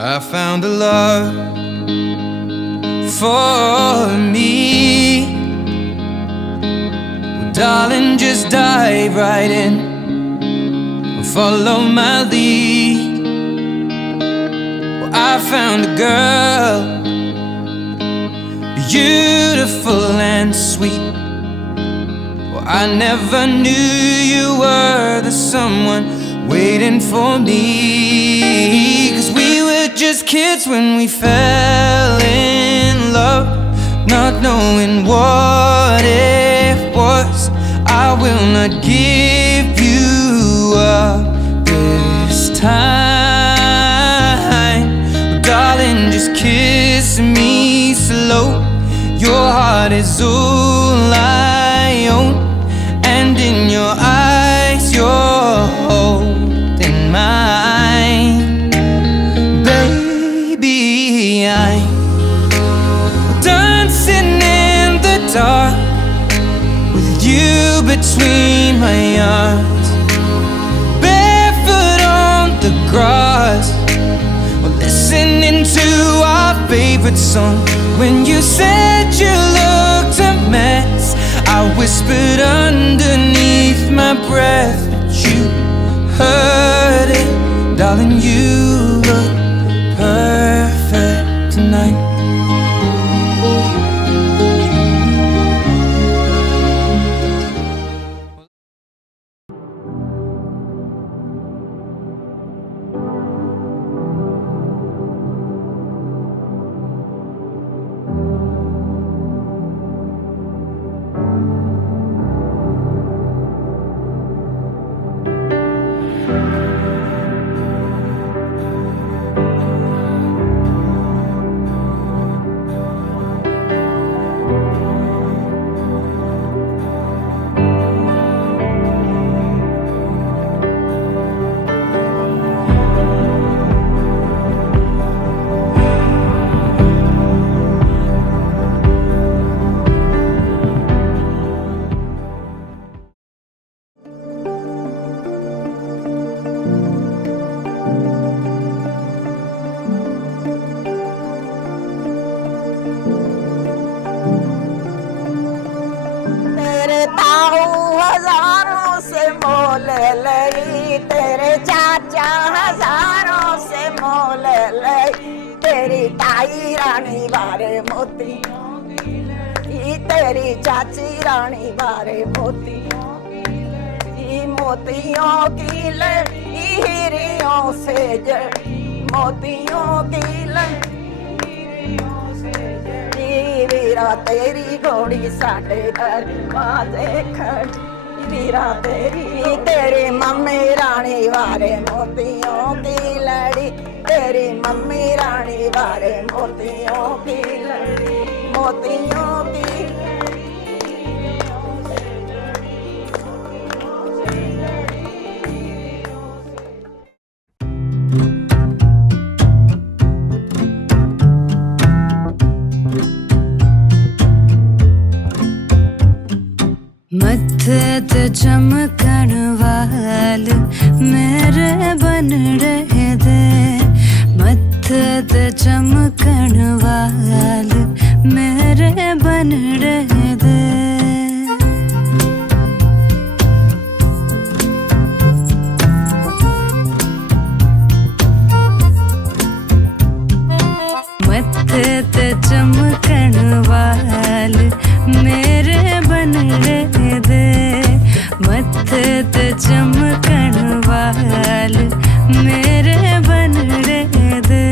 I found a love for me. Well, darling, just dive right in, follow my lead. Well, I found a girl, beautiful and sweet. Well, I never knew you were the someone waiting for me. 'Cause we were just kids when we fell in love, not knowing what it was. I will not give you up this time. Well, darling, just kiss me slow. Your heart is all I own, and in your eyes you're holding mine. Baby, I'm dancing in the dark with you between my arms, barefoot on the grass, or listening to our favorite song. When you said you looked a mess, I whispered underneath my breath, but you heard it. Darling, you look perfect tonight. तेरे चाचा हजारों से मोल ले, तेरी ताई रानी बारे मोती, तेरी चाची रानी बारे मोती, मोतियों की लड़ी हीरियों से जड़ी, मोतियों की लड़ी वीरा तेरी घोड़ी साढ़े दरवाजे खड़ी, वीरा तेरी मम्मी रानी वारे मोतियों की लड़ी, तेरी मम्मी रानी वारे मोतियों की लड़ी, मोतियों की मत्थे ते चमकण वाल मेरे बन रहे दे, मत्थे ते चमकण वाल मेरे बन रहे दे। मत्थे ते चमकण वाल मेरे बन रहे दे, मत्थे ते चमकण वाल मेरे बन रहे दे।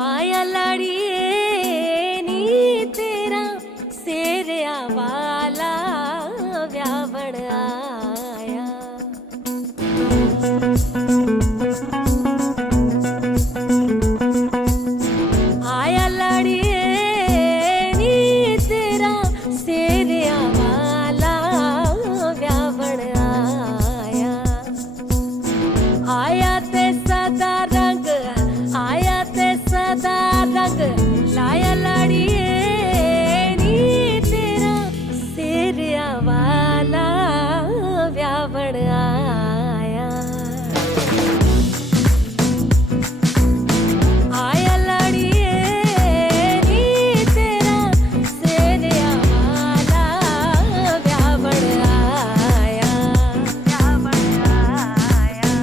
आया लाड़िए नी तेरा सेरिया वाला व्यावण आया आया लाड़िए नी तेरा सेरिया वाला व्यावण आया आया ते सदा रंग आया ते सदा रंग लाया लाड़िए नी तेरा सेरिया वाला व्यावण आया आया लाड़िए नी तेरा सेरिया वाला व्यावण आया व्यावण आया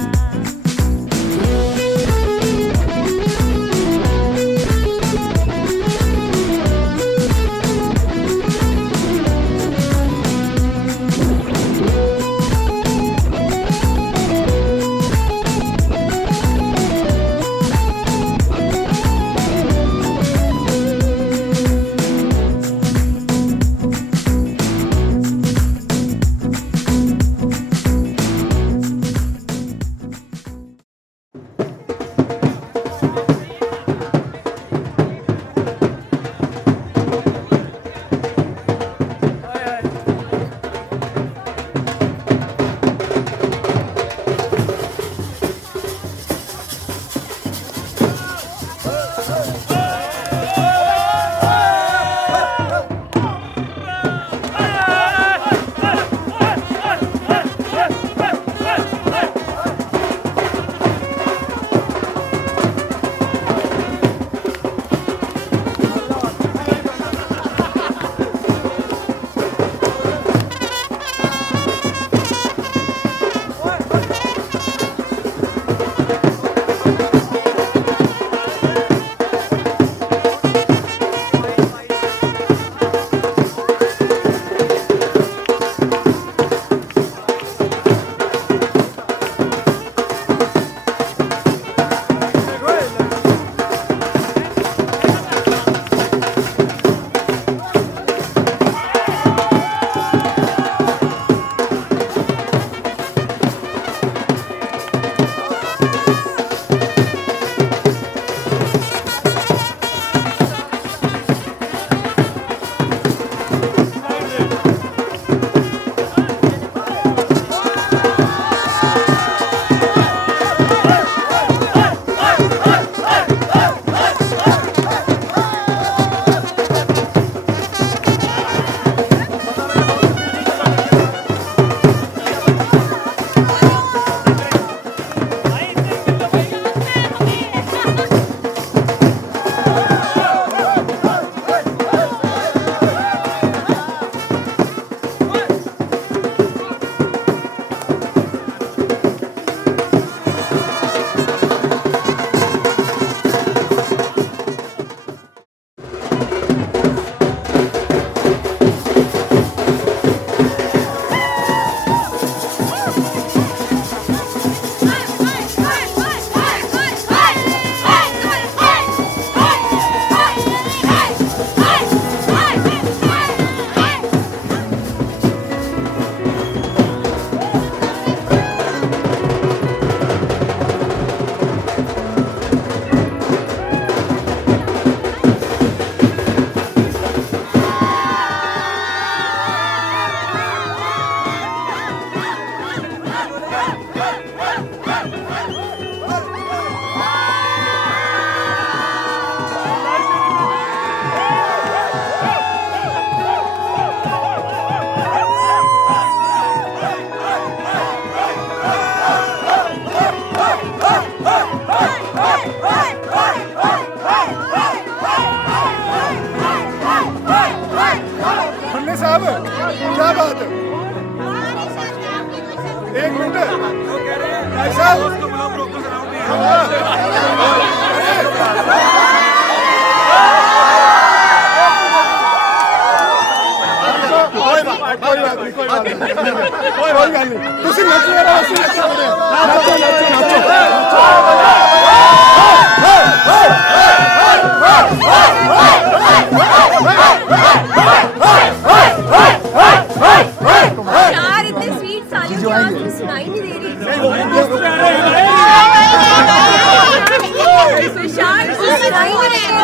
ਤੁਸੀਂ ਨੱਚ ਲੈਣਾ ਅਸੀਂ ਨੱਚਾਂਗੇ ਨਾਚੋ ਨਾਚੋ ਨਾਚੋ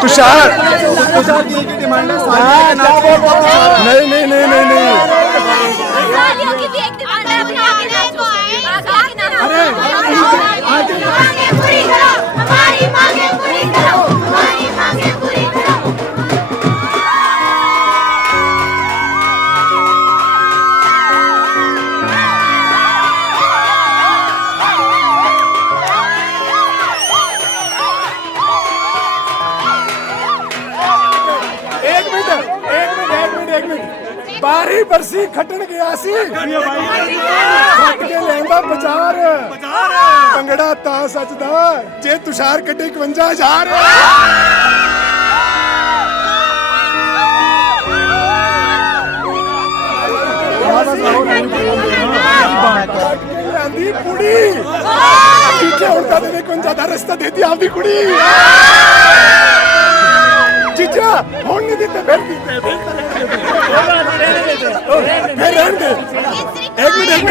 तुषार की डिमांड है नहीं नहीं नहीं नहीं नहीं सालियों की भी एक डिमांड है, अपने आगे नाचो, आगे नाचो। मांगे पूरी करो, हमारी मांगे पूरी करो, हमारी मांगे पूरी करो। एक मिनट बारी बरसी खटन गया सी खट के लेंदा बाजार भंगड़ा ता सचदा जे तुषार कटे 51,000 आंदी कुड़ी पीछे उड़ता देने कौन ज्यादा रास्ता देती आपकी कुड़ी जीजा होन नहीं देते फिर रहने दे एक मिनट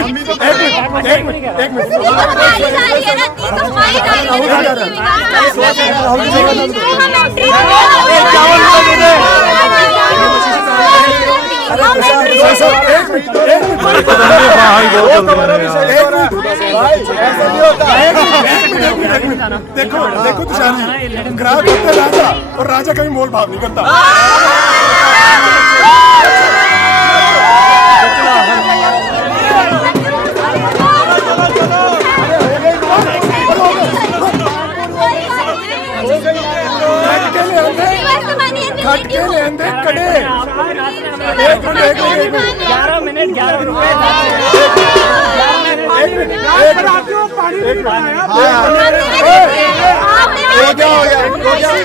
देखो देखो तुषार जी ग्राहक होते राजा और राजा कभी मोल भाव नहीं करता खटके लेंदे कड़े 11 मिनट 11 रुपए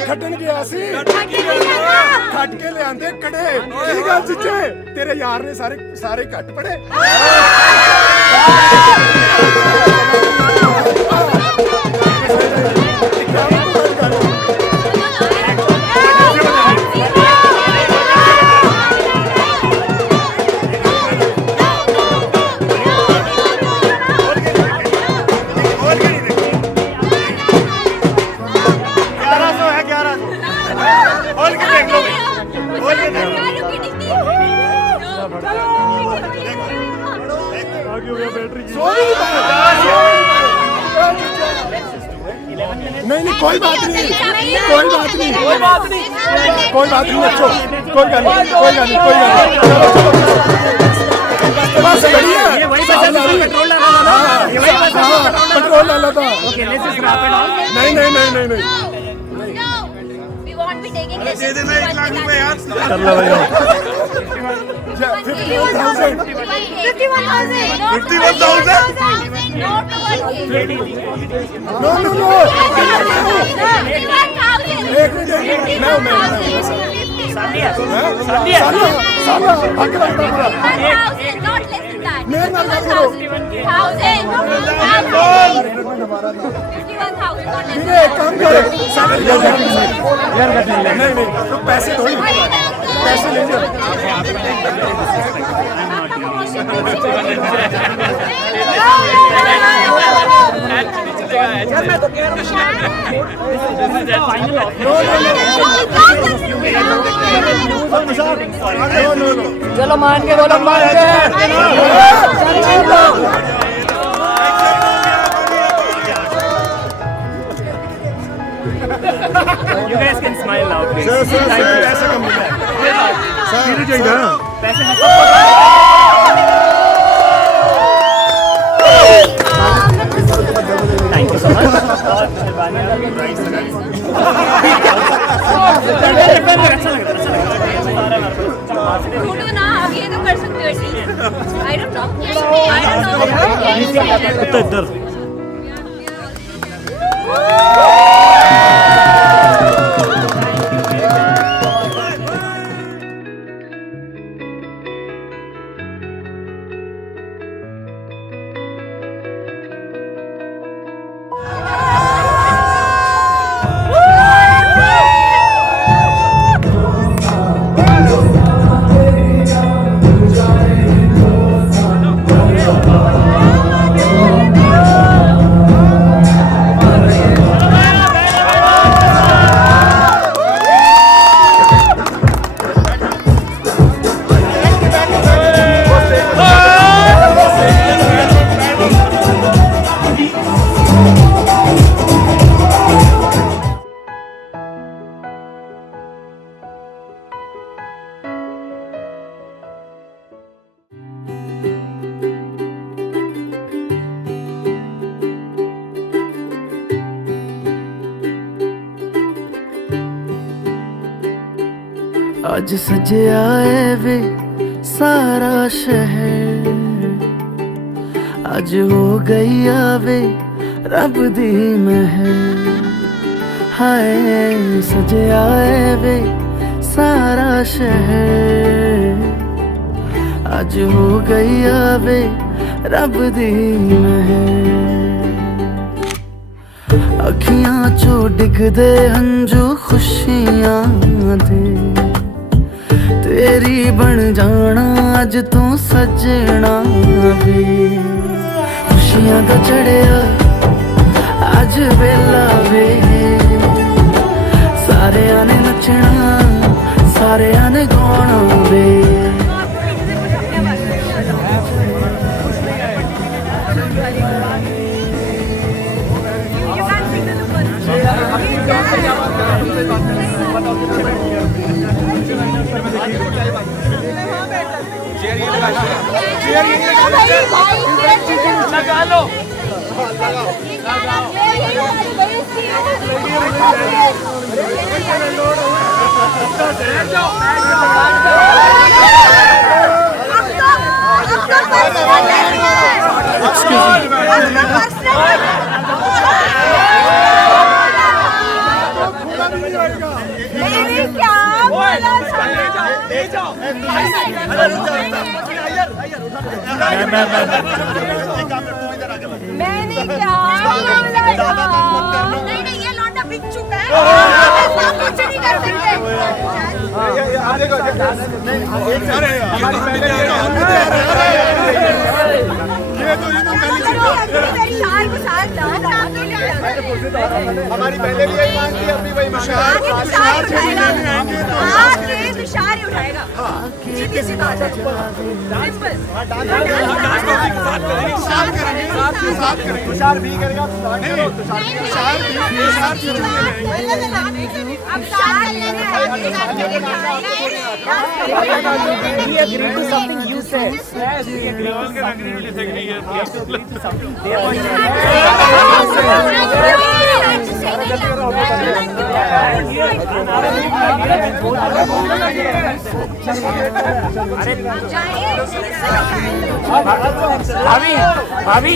खटन गया सी खटके ले आंदे कड़े की गल जिचे तेरे यार ने सारे सारे घट पड़े नहीं नहीं कोई बात नहीं कोई बात नहीं कोई बात नहीं कोई बात नहीं अच्छो कोई गल नहीं कोई गल नहीं कोई गल नहीं बस बढ़िया ये वही पेट्रोल डाला था ये वही पेट्रोल डाला था okay let's just wrap it off नहीं नहीं नहीं नहीं नहीं we won't be taking this दे देना 1 लाख रुपए यार कर लो भाई 51,000 नोट नो नो नो एक मिनट मैं सालिया साला भाग रहा पूरा मेरे नाम मत करो मेरे एक काम करो यार नहीं नहीं तो पैसे थोड़ी पैसे ले जाओ यार मैं तो कह रहा हूं चलो मान के बोलो मान के You guys can smile now, please. Sir पैसे कम मिला सर जाएगा पैसे थैंक यू सो मच बहुत मेहरबानी अच्छा लग रहा फोटो ना आप ये तो कर सकते हो ऐसे आई डोंट नो इधर आज सजया है वे सारा शहर, आज हो गई आवे रब दी महर। हाय सजया है वे सारा शहर, आज हो गई आवे रब दी महर। अखियां चो डिगदे हंजू खुशियां दे, तेरी बन जाना अज तू सजना वे। खुशियां दा चढ़िया अज वेला वे, सारेयां ने नचना सारेयां ने गाना वे। लगा लो। मैंने क्या नहीं ये लौंडा बिक चुका है, कुछ नहीं कर सकते। हमारी पहले भी यही मांग थी, अभी वही मांग तुषार ही उठाएगा। सीधी सी बात है, तुषार भी करेगा। We agree to something you said. Yes, we agree. भाभी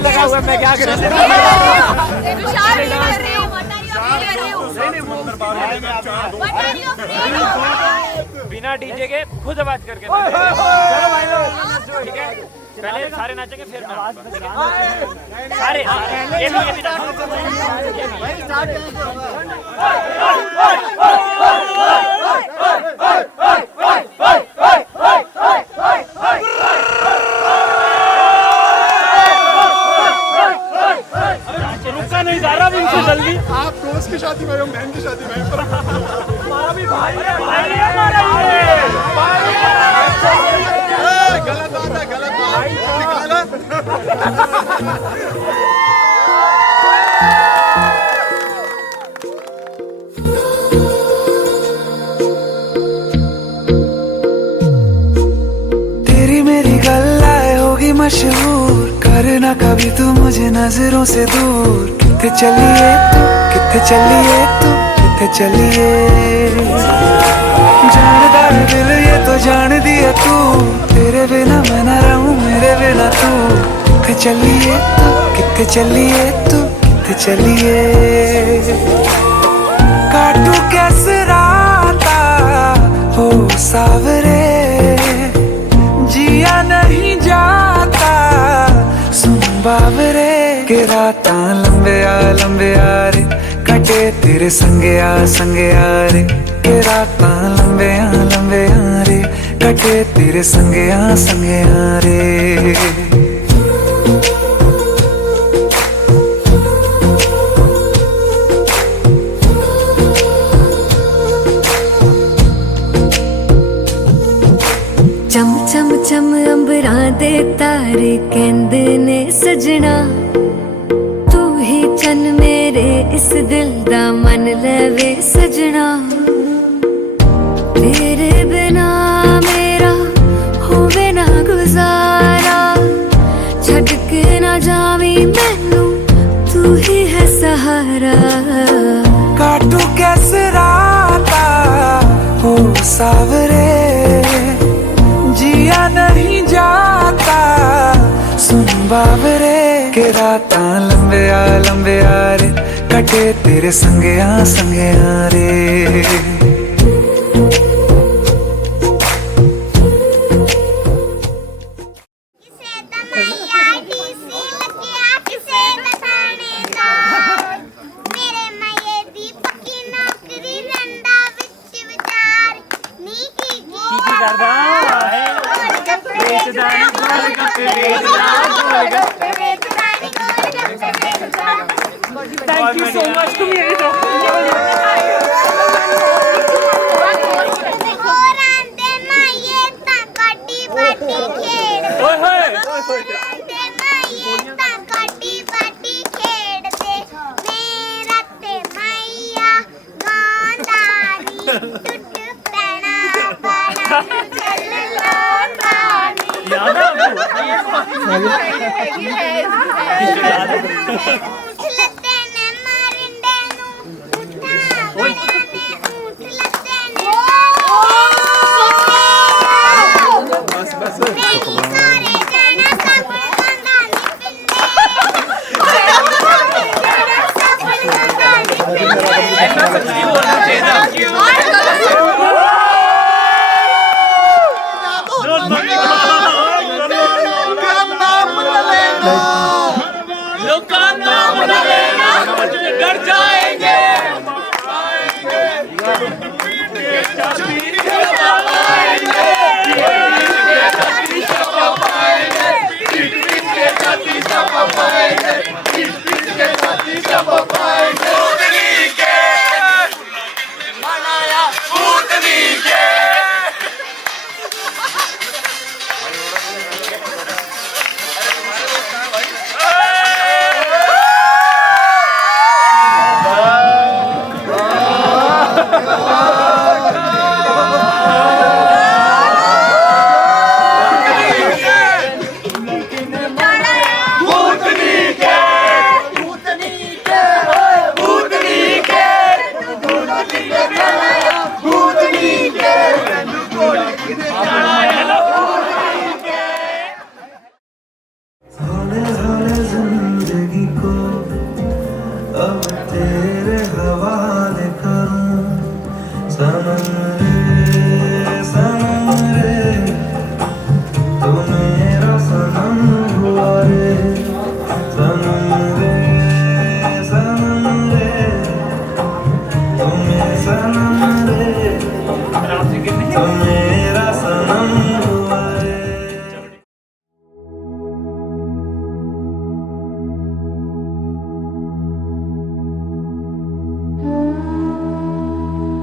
लगा हुआ मैं क्या कर बिना डीजे के खुद आवाज करके चलो भाई लोग, ठीक है पहले सारे नाचेंगे फिर आवाज सारे ये भी रुका नहीं जा रहा इनसे जल्दी। आप दोस्त की शादी में, बहन की शादी में हमारा भी भाई है, गलत बात है, गलत बात। तेरी मेरी गल्लाए होगी मशहूर, करना कभी तू मुझे नजरों से दूर। किथे चलिए तू, किथे चलिए तू, किथे चलिए। जानदा है दिल ये तो जान दिया तू, तेरे बिना मैं ना रहूं मेरे बिना तू। किथे चलिए तू, किथे चलिए तू, किथे चलिए। काटू कैसे राता हो सावरे, जिया नहीं जाता सुन बाबरे। के रात लंबे आ रे, कटे तेरे संगे आ रे। के रात लंबे आ रे, कटे तेरे संगे आ रे। चम चम चम अंबरां दे तारे कहंदे ने सजना, तू ही चन मेरे इस दिल दा मन लवे सजना तेरे बिना मेरा होवे ना गुजारा छड़ के ना जावी मैनू तू ही है सहारा काटू कैसे राता हो सावरे जिया नहीं जाता सुन बाबरे के राता लंबे रे कटे तेरे संगया रे Thank you so much to me.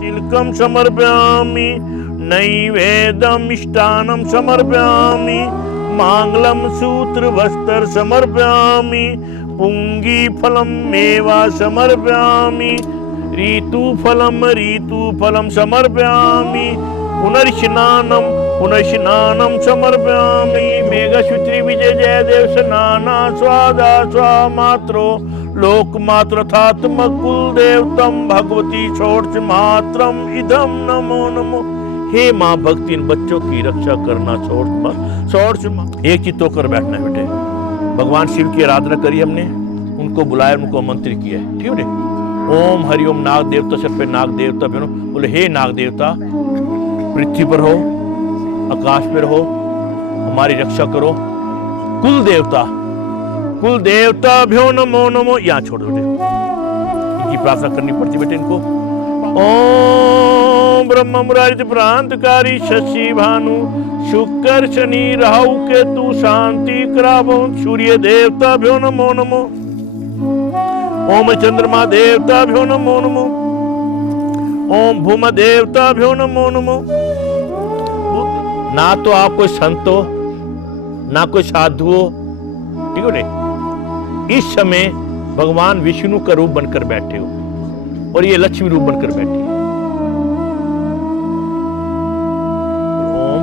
तिलकं समर्पयामि नैवेद्यमिष्टान्नं समर्पयामि मांगल्यं सूत्रवस्त्रं समर्पयामि पुंगीफलं मेवा समर्पयामि ऋतुफलं समर्पयामि पुनर्स्नानं समर्पयामि मेघश्रुति विजय जयदेव स्नाना स्वादा स्वामात्रो लोकमात्रथात्मक कुलदेवतम भगवती षोडश मात्रम इदम नमो नमो। हे माँ भक्ति इन बच्चों की रक्षा करना षोडश एक चित्त होकर बैठना है बेटे। भगवान शिव की आराधना करी हमने, उनको बुलाया, उनको आमंत्रित किया है, ठीक है। ओम हरिओम नाग देवता सर पे नाग देवता बोले हे नाग देवता पृथ्वी पर हो आकाश पर हो हमारी रक्षा करो। कुल देवता भ्यो नमो नमो। यहाँ छोड़ दो बेटे, इनकी प्रार्थना करनी पड़ती बेटे इनको। ओम ब्रह्म मुरारी प्रांतकारी शशि भानु शुक्र शनि राहु केतु शांति करावो। सूर्य देवता भ्यो नमो नमो। ओम चंद्रमा देवता भ्यो नमो नमो। ओम भूम देवता भ्यो नमो नमो। ना तो आप कोई संत हो ना कोई साधु हो, ठीक है। इस समय भगवान विष्णु का रूप बनकर बैठे हो। और ये लक्ष्मी रूप बनकर बैठी है। ओम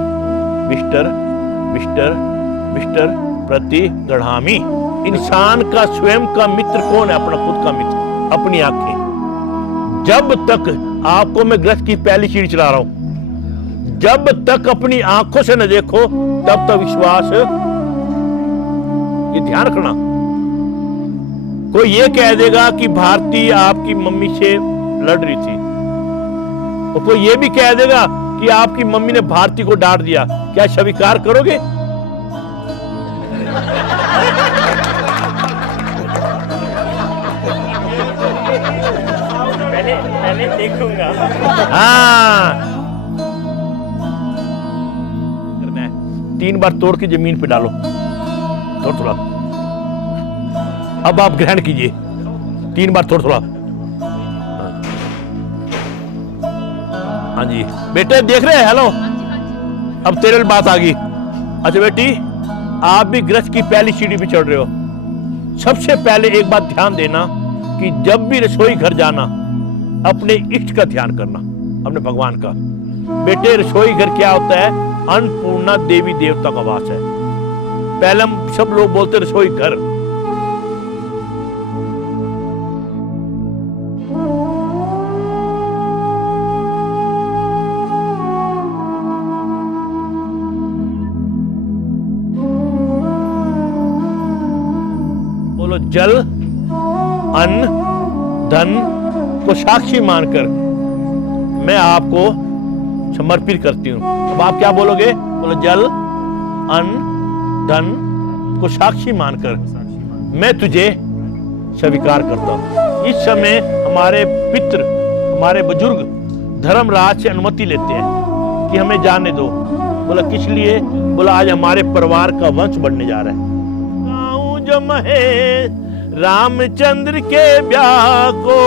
विष्टर विष्टर विष्टर प्रति गढ़ामी। इंसान का स्वयं का मित्र कौन है? अपना खुद का मित्र, अपनी आंखें। जब तक आपको मैं ग्रस्त की पहली सीढ़ी चला रहा हूं, जब तक अपनी आंखों से न देखो तब तक विश्वास, ये ध्यान रखना। कोई ये कह देगा कि भारती आपकी मम्मी से लड़ रही थी, तो कोई ये भी कह देगा कि आपकी मम्मी ने भारती को डांट दिया, क्या स्वीकार करोगे? पहले देखूंगा। हाँ, करना है 3 बार तोड़ के जमीन पे डालो, थोड़ा। अब आप ग्रहण कीजिए, 3 बार थोड़ा। हाँ जी बेटे, देख रहे हैं? हेलो, अब तेरे बात आ गई। अच्छा बेटी, आप भी ग्रस्त की पहली सीढ़ी पे चढ़ रहे हो। सबसे पहले एक बात ध्यान देना कि जब भी रसोई घर जाना, अपने इष्ट का ध्यान करना, अपने भगवान का। बेटे, रसोई घर क्या होता है? अन्नपूर्णा देवी देवता का वास है। पहले हम सब लोग बोलते रसोई घर। बोलो, जल अन्न धन को साक्षी मानकर मैं आपको समर्पित करती हूं। अब आप क्या बोलोगे? बोलो, जल अन्न धन को साक्षी मानकर मैं तुझे स्वीकार करता हूं। इस समय हमारे पितृ, हमारे बुजुर्ग धर्मराज से अनुमति लेते हैं कि हमें जाने दो। बोला, किस लिए? बोला, आज हमारे परिवार का वंश बढ़ने जा रहा है। जो महेश रामचंद्र के ब्याह को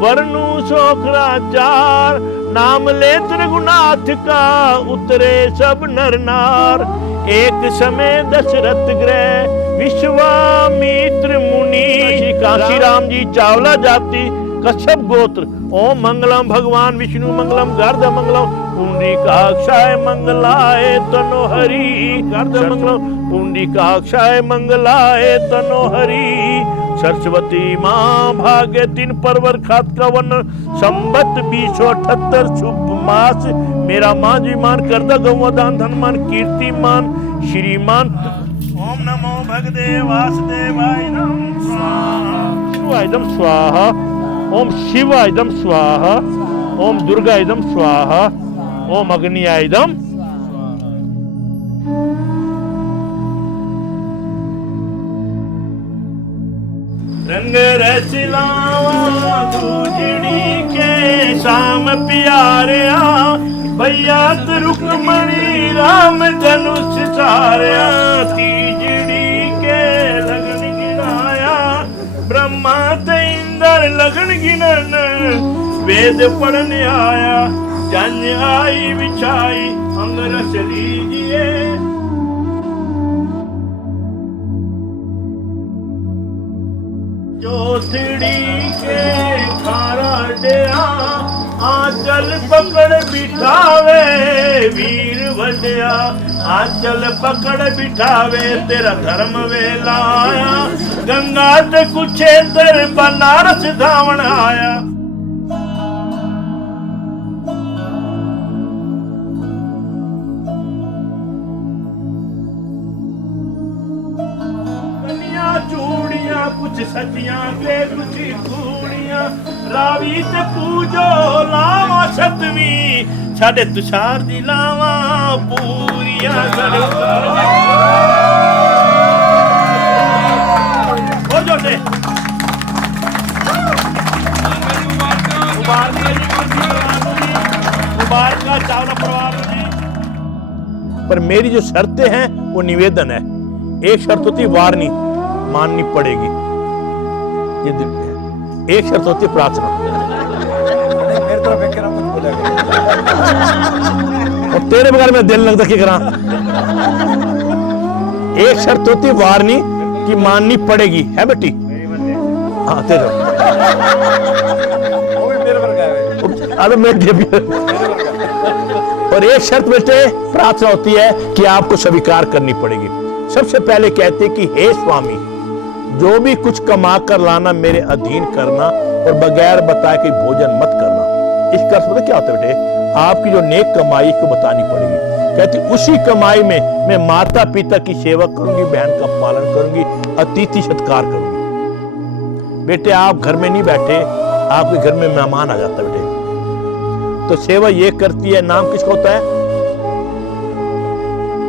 वर्णु शोकराचार, नाम ले रघुनाथ का उतरे सब नर नार। एक समय दशरथ ग्रह विश्वामित्र मुनि, काशी राम जी चावला जाति कश्यप गोत्र। ओम मंगलम भगवान विष्णु मंगलम गर्द मंगलम पुंडरीकाक्षाय मंगलाय तनो हरि। गर्द मंगलम पुंडरीकाक्षाय मंगलाय तनो हरि। सरस्वती माँ भाग्य 3 परवर खात का वन संबत 2078 शुभ मास। मेरा मान जी मान करदा गौदान धनमान कीर्तिमान श्रीमान। ओम नमो भगदे वासुदेवाय शिवायदम स्वाहा। ओम शिवायदम स्वाहा। ओम दुर्गायदम स्वाहा। ओम अग्नियायदम। रंग रचिलावा दूजड़ी के शाम प्यारिया, भैया रुक्मणी राम धनुष सारिया। तीजड़ी के लगन गिनाया, ब्रह्मा ते इंद्र लगन गिनन वेद पढ़ने आया। जन आई बिछाई अंग रस लीजिए। जोथड़ी के खारा डेरा, आंचल पकड़ बिठावे वीर वड्या। आंचल पकड़ बिठावे तेरा धर्म वेलाया। गंगा ते कुछेतर बनारस धावन आया। चूड़ियां कुछ सचियां के कुछ कूड़ियां, रावी ते पूजो लावा सतवीं। साडे तुषार दी लावा पूरियां। और जोटे मुबारक चावला परिवार जी। पर मेरी जो शर्तें हैं वो निवेदन है। एक शर्त होती वारनी, माननी पड़ेगी। ये एक शर्त होती प्रार्थना। और तेरे बगैर में दिल लगता क्या करा। एक शर्त होती वारनी कि माननी पड़ेगी, है बेटी? हाँ तेरे अरे मैं और एक शर्त बेटे प्रार्थना होती है कि आपको स्वीकार करनी पड़ेगी। सबसे पहले कहते कि हे स्वामी, जो भी कुछ कमा कर लाना मेरे अधीन करना और बगैर बताए कि भोजन मत करना। इसका अर्थ पता क्या होता है बेटे? आपकी जो नेक कमाई को बतानी पड़ेगी। कहती उसी कमाई में मैं माता पिता की सेवा करूंगी, बहन का पालन करूंगी, अतिथि सत्कार करूंगी। बेटे आप घर में नहीं बैठे, आपके घर में मेहमान आ जाता है बेटे, तो सेवा ये करती है। नाम किसका होता है?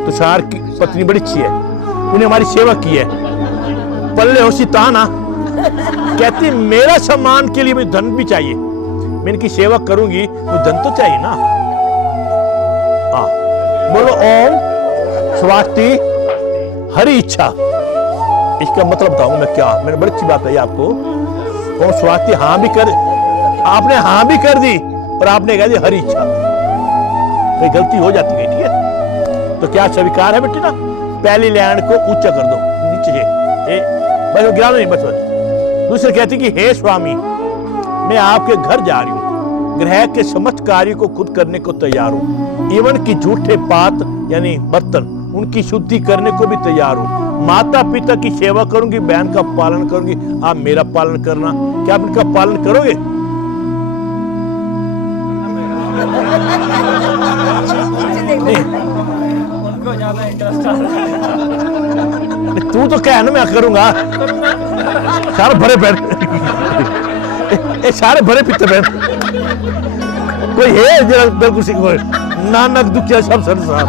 तुषार की पत्नी बड़ी अच्छी है, उन्हें हमारी सेवा की है, पल्ले होशी ताना। कहती मेरा सम्मान के लिए मुझे धन भी चाहिए, मैं इनकी सेवा करूंगी, मुझे धन तो चाहिए ना। बोलो ओम स्वाति हरि इच्छा। इसका मतलब बताऊं मैं क्या? मैंने बड़ी अच्छी बात कही आपको। ओम स्वाति हाँ भी कर, आपने हाँ भी कर दी और आपने कह दी हरि इच्छा, तो गलती हो जाती है। ठीक है, तो क्या स्वीकार है बेटे ना? पहली लाइन को ऊंचा कर दो, नीचे बस गिरा नहीं, बस बस। दूसरे कहती कि हे स्वामी, मैं आपके घर जा रही हूँ, ग्रह के समस्त कार्य को खुद करने को तैयार हूँ, इवन की झूठे पात यानी बर्तन उनकी शुद्धि करने को भी तैयार हूँ। माता पिता की सेवा करूंगी, बहन का पालन करूंगी, आप मेरा पालन करना। क्या आप इनका पालन करोगे? उनको ज्यादा इंटरेस्ट आ रहा है। तू तो क्या है ना, मैं करूंगा। सारे भरे पैर, सारे भरे पित्ते पैर। कोई है जरा बिल्कुल सीखो, नानक दुखिया सब सर साहब।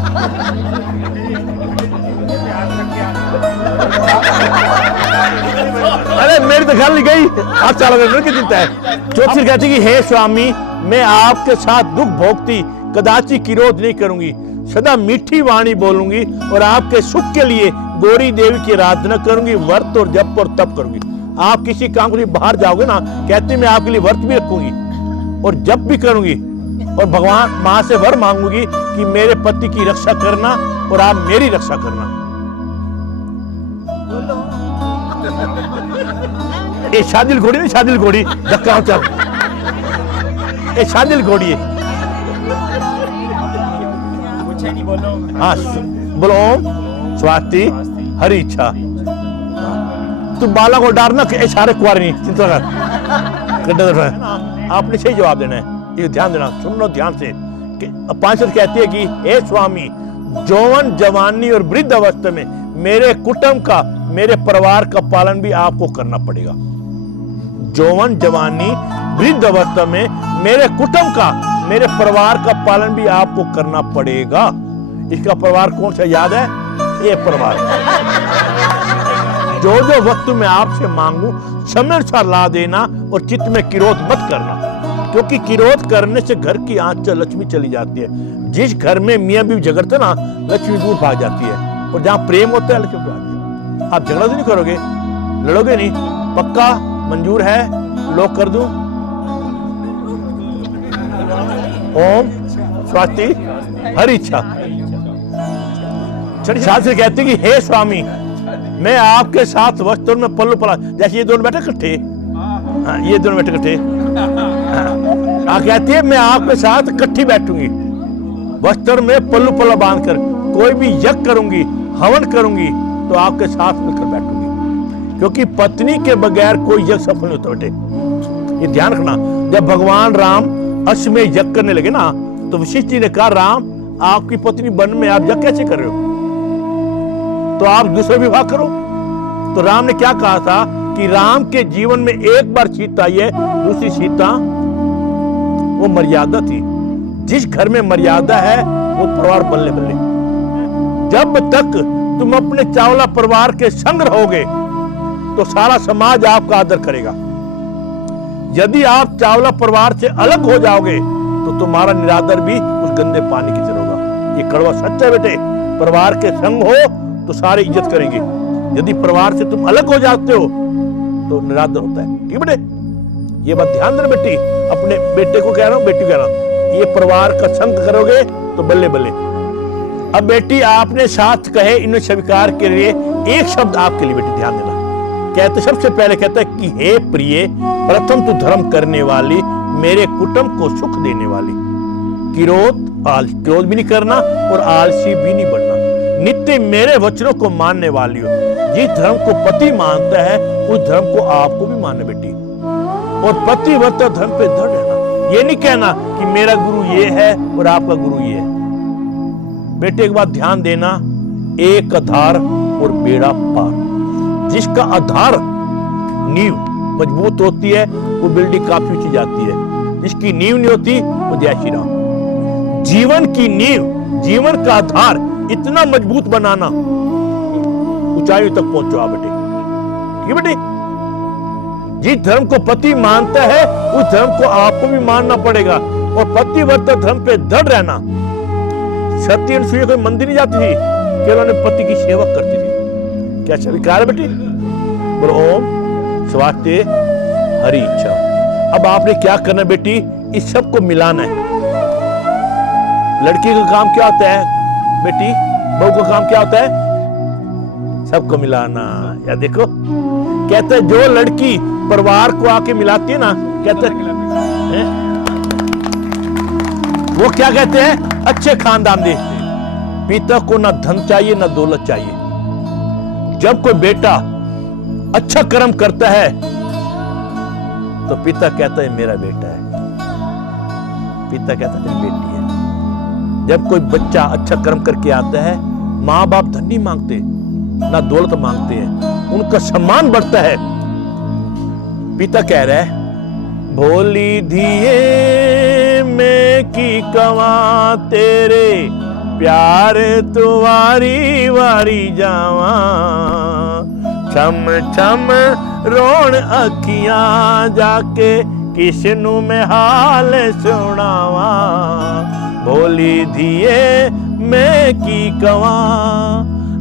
अरे मेरी तो गल नहीं गई, आप चलो मेरे की चिंता है। चौथी कहती कि हे स्वामी, मैं आपके साथ दुख भोगती कदाची किरोध नहीं करूंगी, सदा मीठी वाणी बोलूंगी और आपके सुख के लिए गौरी देवी की आराधना करूंगी, व्रत और जप और तप करूंगी। आप किसी काम के लिए बाहर जाओगे ना, कहती मैं आपके लिए व्रत भी रखूंगी और जप भी करूंगी और भगवान मां से वर मांगूंगी कि मेरे पति की रक्षा करना और आप मेरी रक्षा करना। ये शादिल घोड़ी नहीं, शादिल घोड़ी धक्का होता, ये शादिल घोड़ी है। नहीं बोलो। हाँ बोलो ओम स्वाति हरि इच्छा। तुम बाला को डारना कि सारे कुआर नहीं, चिंता कर। आपने सही जवाब देना है, ये ध्यान देना, सुनो ध्यान से। पांचवी कहती है कि हे स्वामी, जौवन जवानी और वृद्ध अवस्था में मेरे कुटुंब का, मेरे परिवार का पालन भी आपको करना पड़ेगा। जौवन जवानी वृद्ध अवस्था में मेरे कुटुंब का, मेरे परिवार का पालन भी आपको करना पड़ेगा। इसका परिवार कौन सा याद है? ये परिवार। जो जो वक्त मैं आपसे मांगू समय अनुसार ला देना और चित्त में किरोध मत करना, क्योंकि किरोध करने से घर की आंचल लक्ष्मी चली जाती है। जिस घर में मियां बीवी झगड़ते ना, लक्ष्मी दूर भाग जाती है, और जहां प्रेम होता है लक्ष्मी भाग जाती है। आप झगड़ा तो नहीं करोगे, लड़ोगे नहीं? पक्का मंजूर है? लोग कर दूं? ओम स्वाति हरि इच्छा। छठी शास्त्री कहते कि हे स्वामी, मैं आपके साथ वस्त्र में पल्लू पला, जैसे ये दोनों बैठे इकट्ठे, हाँ ये दोनों बैठे इकट्ठे, कहती है मैं आपके साथ इकट्ठी बैठूंगी, वस्त्र में पल्लू पल्ला बांधकर कोई भी यज्ञ करूंगी, हवन करूंगी, तो आपके साथ मिलकर बैठूंगी, क्योंकि पत्नी के बगैर कोई यज्ञ सफल नहीं होता बेटे। ये ध्यान रखना। जब भगवान राम अश्वमेध यज्ञ करने लगे ना, तो वशिष्ठ जी ने कहा राम, आपकी पत्नी वन में आप यज्ञ कैसे कर रहे हो? तो आप दूसरा विवाह करो। तो राम ने क्या कहा था कि राम के जीवन में एक बार सीता आई है, दूसरी सीता वो मर्यादा थी। जिस घर में मर्यादा है वो परिवार बल्ले बल्ले। जब तक तुम अपने चावला परिवार के संग रहोगे तो सारा समाज आपका आदर करेगा। यदि आप चावला परिवार से अलग हो जाओगे तो तुम्हारा निरादर भी उस गंदे पानी की तरह होगा। ये कड़वा सच है बेटे। परिवार के संग हो तो सारे इज्जत करेंगे, यदि परिवार से तुम अलग हो जाते हो तो निरादर होता है। ठीक बेटे, ये बात ध्यान देना बेटी। अपने बेटे को कह रहा हूं, बेटी को कह रहा हूं, ये परिवार का संग करोगे तो बल्ले बल्ले। अब बेटी आपने साथ कहे इन्हें स्वीकार के लिए एक शब्द आपके लिए बेटी ध्यान देना। कहते सबसे पहले कहता है कि हे प्रिय, प्रथम तू धर्म करने वाली मेरे कुटुंब को सुख देने वाली। क्रोध भी नहीं करना और आलसी भी नहीं बनना। नित्य मेरे वचनों को मानने वाली हो। जिस धर्म को पति मानता है उस धर्म को आपको भी मानना बेटी, और पतिव्रता धर्म पे दृढ़ रहना। ये नहीं कहना कि मेरा गुरु ये है और आपका गुरु ये है। बेटे एक बात ध्यान देना, एक आधार और बेड़ा पार। जिसका आधार नींव मजबूत होती है वो बिल्डिंग काफी ऊंची जाती है। जिसकी नींव नहीं होती वो जय श्री राम। जीवन की नींव, जीवन का आधार इतना मजबूत बनाना, ऊंचाइयों तक पहुंचो आप बेटे। ठीक है बेटे, जिस धर्म को पति मानता है उस धर्म को आपको भी मानना पड़ेगा, और पतिव्रता धर्म पे दृढ़ रहना। सती अनसुईया कोई मंदिर नहीं जाती थी कि उन्होंने पति की सेवा करती थी। क्या स्वीकार है बेटी? बोलो ओम स्वास्ते हरि इच्छा। अब आपने क्या करना बेटी, इस सब को मिलाना है। लड़की का काम क्या होता है बेटी, बहू का काम क्या होता है? सबको मिलाना। या देखो कहते हैं जो लड़की परिवार को आके मिलाती है ना, कहते हैं वो क्या कहते हैं, अच्छे खानदान दे। पिता को ना धन चाहिए ना दौलत चाहिए। जब कोई बेटा अच्छा कर्म करता है तो पिता कहता है मेरा बेटा है, पिता कहता है मेरी बेटी है। जब कोई बच्चा अच्छा कर्म करके आता है, माँ बाप धन नहीं मांगते ना दौलत मांगते हैं, उनका सम्मान बढ़ता है। पिता कह रहा है भोली दिए मैं की कवा तेरे प्यार तो वारी वारी जावा, छम छम रोण अखियां जाके किसनू मैं हाल सुनावा। भोली दिए मैं की कवा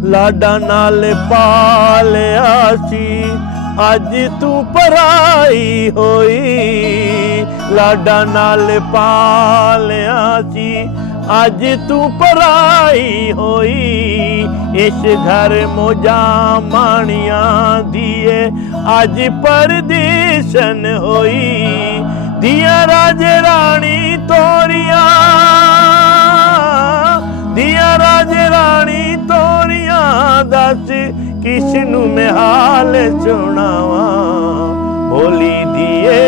लाडा नाल पाल आसी, अज तू पराई होई। लाडा नाल पाल आसी, अज तू पराई होई। इस घर मोजा मानिया दिए अज परदेसन होई। दिया राजे रानी तोरिया, दिया राजे रानी तोरिया, दस किसनू मैं हाल सुनावा। भोली दिए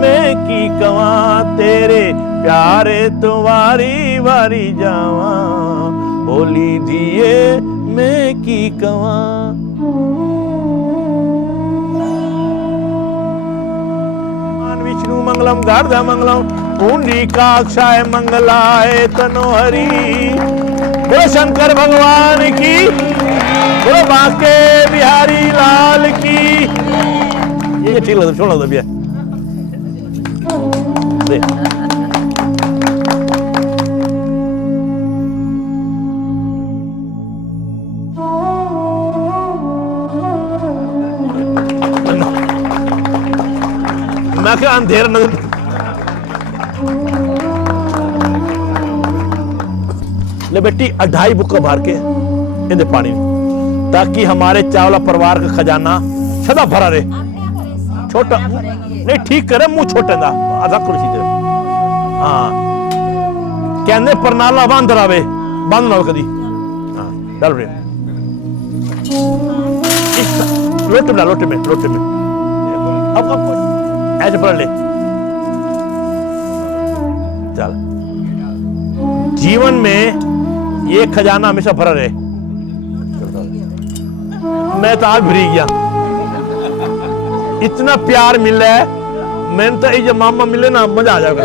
मैं की कवा तेरे प्यारे तो वारी वारी जावा। भोली दिए मैं की कवा। विष्णु मंगलम गार्ध मंगलम पुंडरीकाक्षाय मंगलाय तनोहरि। बोलो शंकर भगवान की, बोलो बांके बिहारी लाल की। ये ठीक लगा, छोड़ दो भैया। मैं क्या अंधेर नजर ले बेटी, 2.5 बुक्का भर के इन्हें पानी में, ताकि हमारे चावला परिवार का खजाना सदा भरा रहे। छोटा नहीं ठीक करे, मुंह छोटे दा आधा कुर्सी दे। हाँ कहने पर नाला बांध रहे, बांध ना कदी। हाँ चल रहे लोटे में, लोटे में, लोटे में। अब ऐसे पढ़ ले। चल जीवन में ये खजाना हमेशा भरा रहे। मैं तो आज भरी गया, इतना प्यार मिल रहा है। मैंने तो ये जब मामा मिले ना मजा आ जाएगा।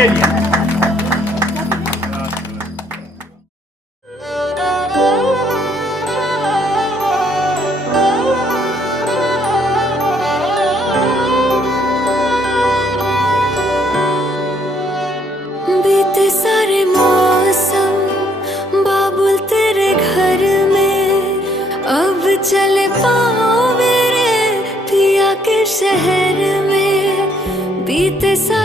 लीजिए जी। बीते सारे मौसम बाबुल तेरे घर में, अब चले पाओ मेरे पिया के शहर में। बीते सारे